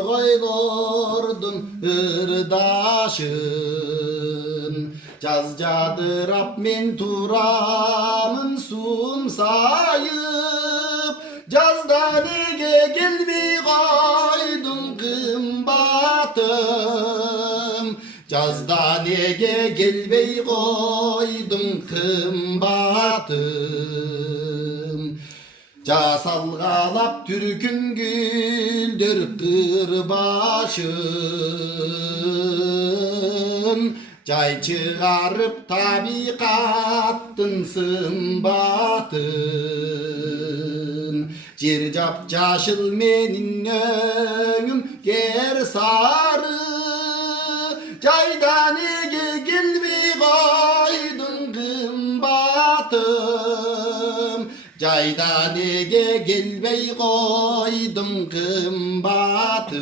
koydurdun ırdaşın. Caz cadırap men turamın sumsayıp, cazda nege gelmey koydun kımbatım. Cazda nege gelmey koydun kımbatım. Casalgalap türkün güldür kırbaşın. Cay çıkarıp tabikattın sımbatın. Circap caşıl menin öngüm ger sarı. Cayda nege gelmey koydun kımbatım. Cayda nege gelmey koydum kımbatım.